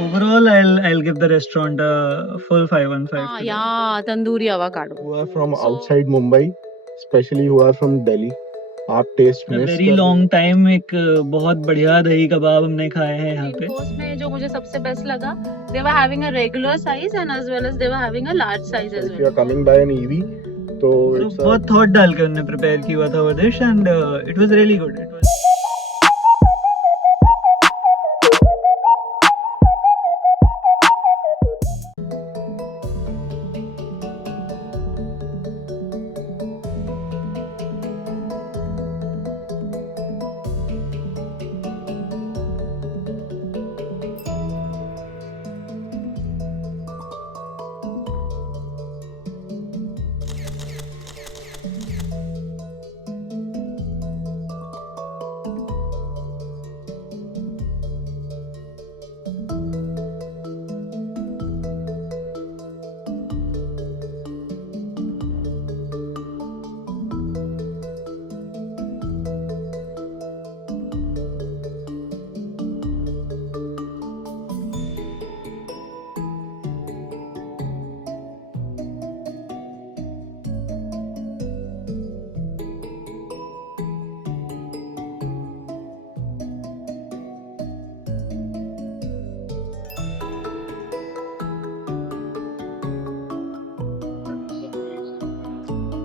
Overall, I'll give the restaurant a full 5/5. Yeah, tandoori avocado. Who are from outside Mumbai, especially who are from Delhi, आप test A miss very कर long time एक बहुत बढ़िया दही कबाब हमने खाए हैं यहाँ पे. कोर्स में जो मुझे सबसे बेस्ट लगा, they were having a regular size and as well as they were having a large size as if you are well. coming by an EV, तो So it's a बहुत thought डाल के उन्होंने prepare किया हुआ था वो dish and it was really good. It was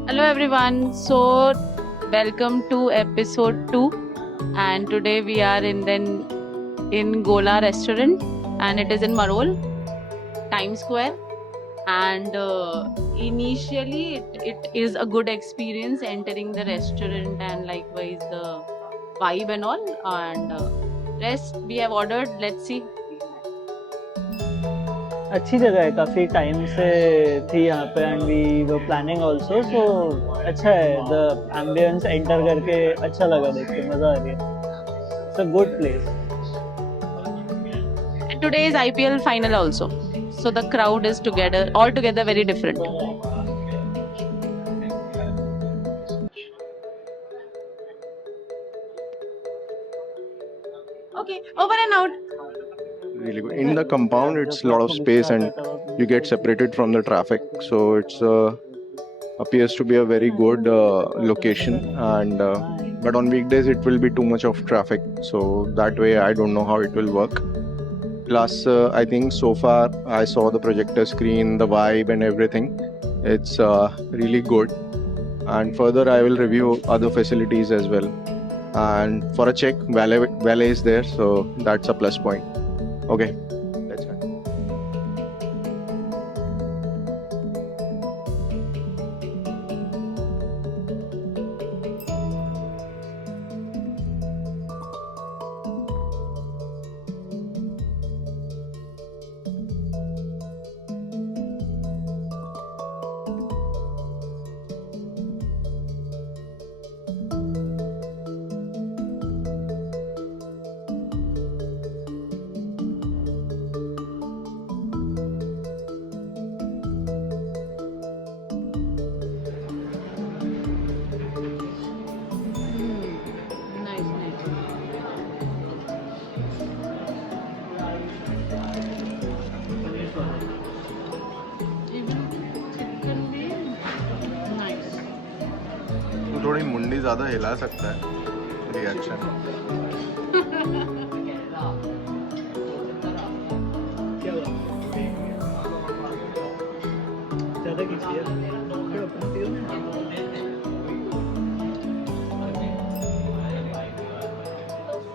Hello everyone, so welcome to episode 2 and today we are in Gola restaurant and it is in Marol, Times Square, and initially it is a good experience entering the restaurant and likewise the vibe and all, and rest we have ordered, let's see. अच्छी जगह है, काफ़ी time से थी यहाँ पे and we were planning also, so अच्छा है. द एम्बियंस एंटर करके अच्छा लगा, देख के मज़ा आ रही है. It's a good place. And today is IPL final also, so the crowd is all together very different. Okay, over and out. really good. In the compound, it's a lot of space and you get separated from the traffic. So it's appears to be a very good location. And but on weekdays it will be too much of traffic. So that way I don't know how it will work. Plus, I think so far I saw the projector screen, the vibe, and everything. It's really good. And further, I will review other facilities as well. And for a check, valet is there, so that's a plus point. Okay, that's it. थोड़ी मुंडी ज़्यादा हिला सकता है reaction. ज़्यादा खींचिए.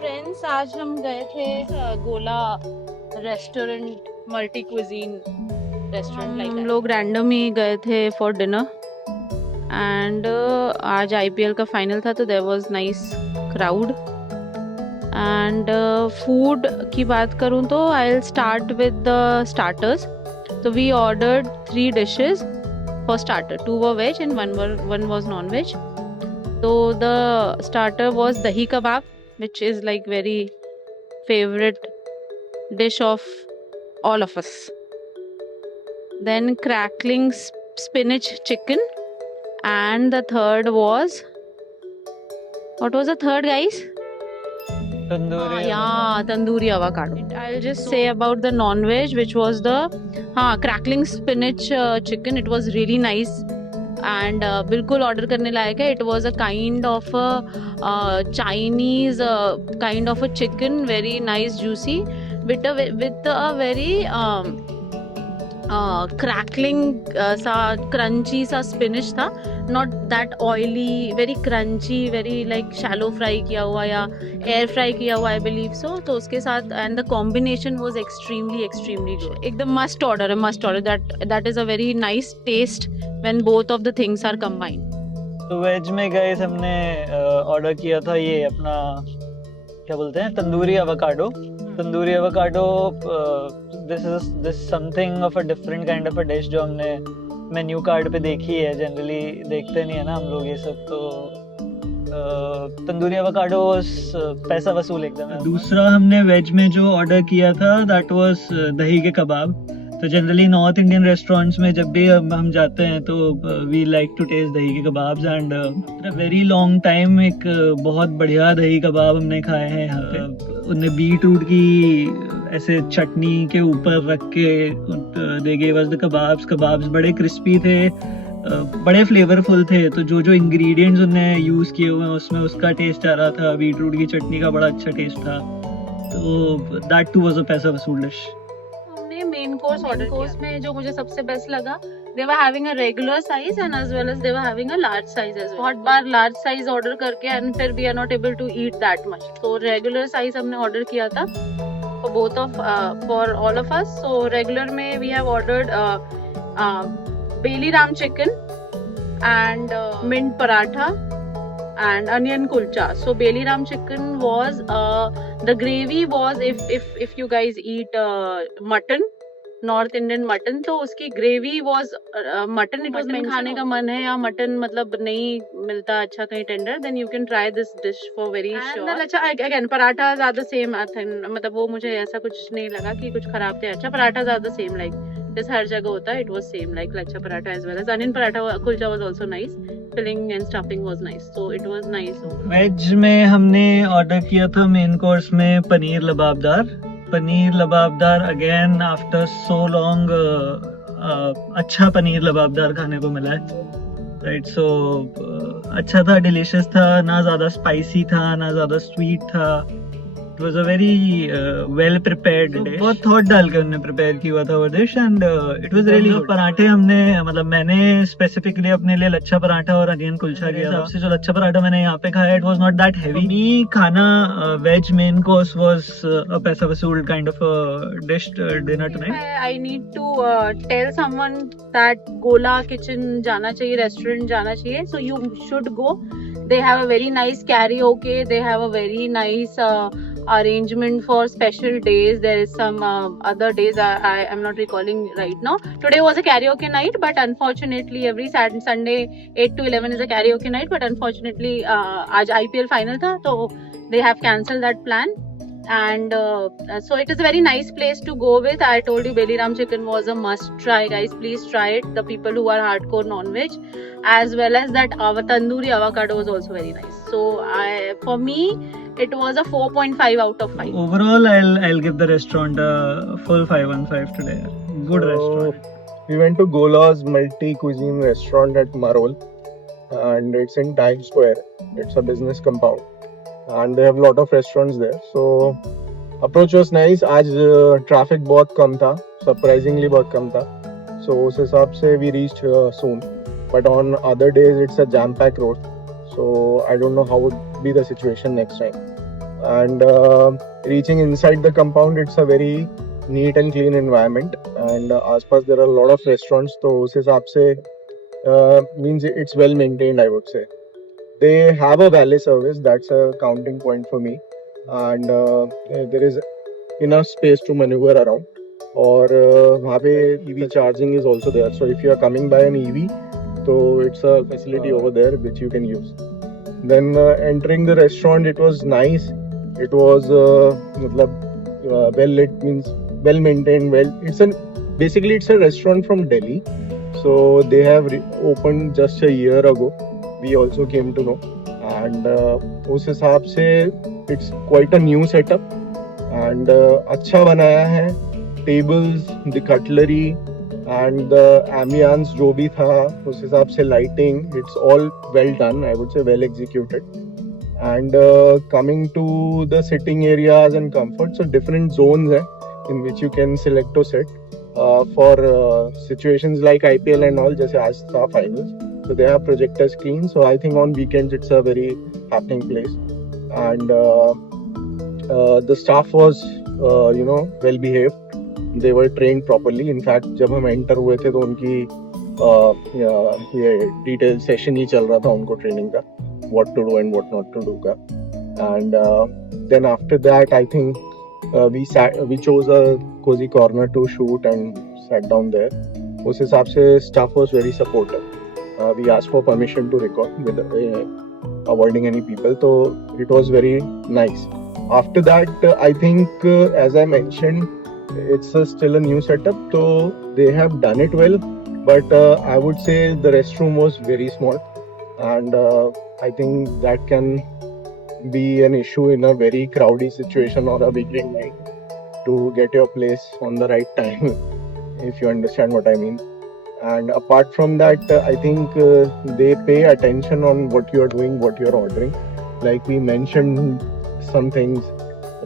Friends, आज हम गए थे Gola restaurant, multi cuisine restaurant. Like हम लोग रैंडम ही गए थे फॉर डिनर एंड आज IPL का फाइनल था तो there was nice crowd. And food की बात करूँ तो I will start with the starters. तो we ordered 3 dishes for starter. 2 were veg and one was non-veg. So the starter was dahi kebab, which is like very favorite dish of all of us. Then crackling spinach chicken. And the third was, what was the third, guys? Tandoori. Yeah, tandoori avocado. I'll just say about the non-veg, which was the crackling spinach chicken. It was really nice and बिल्कुल order करने लायक है. It was a kind of a Chinese kind of a chicken, very nice, juicy, with a very crackling सा crunchy सा spinach था, not that oily, very crunchy, very like shallow fry किया हुआ या air fry किया हुआ I believe so. तो उसके साथ and the combination was extremely good. एकदम must order that is a very nice taste when both of the things are combined. तो वेज में गए हमने ऑर्डर किया था ये अपना क्या बोलते हैं tandoori avocado. Tandoori avocado this something of a different kind of a dish जो हमने मेन्यू कार्ड पे देखी है. जनरली देखते नहीं है ना हम लोग ये सब. तो तंदूरी एवोकाडो पैसा वसूल एकदम. दूसरा हमने वेज में जो ऑर्डर किया था दैट वाज दही के कबाब. तो जनरली नॉर्थ इंडियन रेस्टोरेंट्स में जब भी हम जाते हैं तो वी लाइक टू टेस्ट दही के kebabs and very long time एक बहुत बढ़िया दही कबाब हमने खाए हैं यहाँ पे. उनने बीट रूट की ऐसे चटनी के ऊपर रख के they gave us the kebabs बड़े क्रिस्पी थे, बड़े फ्लेवरफुल थे. तो जो इंग्रेडिएंट्स उनने यूज़ किए हुए हैं उसमें उसका टेस्ट आ रहा था. बीट रूट की चटनी का बड़ा अच्छा टेस्ट था. तो दैट टू वाज अ पैसा वसूल dish. Main course order course में जो मुझे सबसे बेस्ट लगा, they were having a regular size and as well as they were having a large size as well. बहुत बार large size ऑर्डर करके and फिर we are not able to eat that much. So regular size हमने order किया था for all of us. So regular में we have ordered Beli Ram chicken and mint paratha and onion kulcha. So Beli Ram chicken was the gravy was if you guys eat mutton, north Indian mutton, तो उसकी gravy was mutton. It was खाने का मन है या mutton मतलब नहीं मिलता अच्छा कहीं tender, then you can try this dish for very sure. अच्छा अगेन पराठा ज्यादा सेम मतलब वो मुझे ऐसा कुछ नहीं लगा कि कुछ खराब थे. अच्छा पराठा ज्यादा सेम लाइक दिस हर जगह होता है. It was same like lachha paratha as well as onion paratha. Kulcha was also nice, filling and stuffing was nice, so it was nice. Veg में हमने ऑर्डर किया था मेन कोर्स में paneer lababdar again after so long अच्छा पनीर लबाबदार खाने को मिला है. राइट. सो अच्छा था, डिलीशियस था, ना ज़्यादा स्पाइसी था ना ज़्यादा स्वीट था. It was a very well prepared dish. बहुत थॉट डाल के उन्होंने प्रिपेयर किया हुआ था वो dish and it was really good. पराठे हमने मतलब मैंने स्पेसिफिकली अपने लिए लच्छा पराठा और अनियन कुलचा किया था. सबसे जो लच्छा पराठा मैंने यहाँ पे खाया it was not that heavy. मी खाना veg main course was a पैसा वसूल kind of a dish dinner tonight. I need to tell someone that Gola Kitchen जाना चाहिए, रेस्टोरेंट जाना चाहिए. So you should go. They have a very nice karaoke. They have a very nice arrangement for special days. There is some other days I am not recalling right now. Today was a karaoke night, but unfortunately every Sunday 8 to 11 is a karaoke night. But unfortunately आज IPL final था, so they have cancelled that plan. And so it is a very nice place to go with. I told you Beli Ram chicken was a must try, guys. Please try it. The people who are hardcore non-veg, as well as that tandoori avocado was also very nice. So for me it was a 4.5 out of 5. Overall I'll give the restaurant a full 5 on 5 today. Good restaurant. We went to Gola's multi-cuisine restaurant at Marol, and it's in Times Square. It's a business compound. And they have a lot of restaurants there. So approach was nice. आज traffic बहुत कम था, surprisingly बहुत कम था. So उस हिसाब से we reached soon. But on other days it's a jam-packed road. So I don't know how would be the situation next time. And reaching inside the compound, it's a very neat and clean environment. And आसपास there are a lot of restaurants. तो उस हिसाब से means it's well maintained, I would say. They have a valet service. That's a counting point for me. And there is enough space to maneuver around. और वहाँ पे EV charging is also there. So if you are coming by an EV, so it's a facility over there which you can use. Then entering the restaurant, it was nice. It was well lit, means well maintained. Basically it's a restaurant from Delhi. So they have opened just a year ago. We also came to know, and उस हिसाब से it's quite a new setup and अच्छा बनाया है. Tables, the cutlery and the ambience जो भी था उस हिसाब से lighting, it's all well done. I would say well executed. And coming to the sitting areas and comfort, so different zones hai, in which you can select to sit for situations like IPL and all, जैसे आज था finals. So they have projector screens. So I think on weekends it's a very happening place. And the staff was, well behaved. They were trained properly. In fact, जब हम enter हुए थे तो उनकी ये detail session ही चल रहा था उनको training का, what to do and what not to do का. And then after that, I think we chose a cozy corner to shoot and sat down there. उस हिसाब से staff was very supportive. We asked for permission to record with avoiding any people, so it was very nice. After that, I think as I mentioned, it's still a new setup, so they have done it well, but I would say the restroom was very small, and I think that can be an issue in a very crowded situation or a weekend night to get your place on the right time, if you understand what I mean. And apart from that, I think they pay attention on what you are doing, what you are ordering. Like we mentioned some things,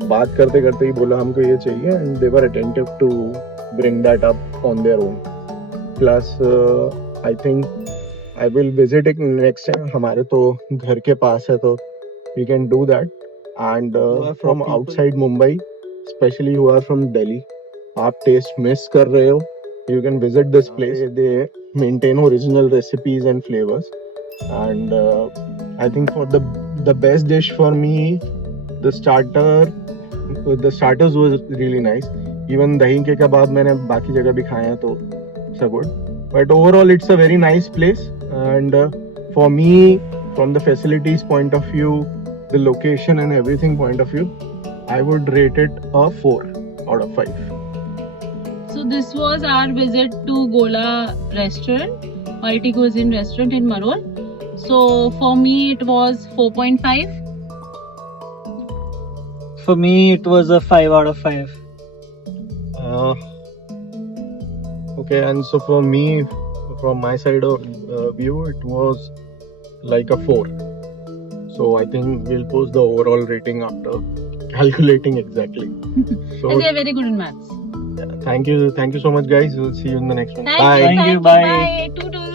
बात करते करते ही बोला हमको ये चाहिए, and they were attentive to bring that up on their own. Plus, I think I will visit it next time. हमारे तो घर के पास है तो we can do that. And from outside Mumbai, especially who are from Delhi, आप taste miss कर रहे हो, you can visit this place. They maintain original recipes and flavors. And I think for the best dish for me, the starters was really nice. Even dahi ke kebab मैंने बाकी जगह भी खाए हैं तो so good. But overall, it's a very nice place. And for me, from the facilities point of view, the location and everything point of view, I would rate it a 4 out of 5. So this was our visit to Gola restaurant, multi cuisine restaurant in Marol. So for me it was 4.5. For me, it was a 5 out of 5. Okay, and so for me, from my side of view, it was like a 4. So I think we'll post the overall rating after calculating exactly. So And they are very good in maths. yeah, thank you so much, guys. We'll see you in the next one. Thank Bye. you. Thank you, bye. Bye. Toodles.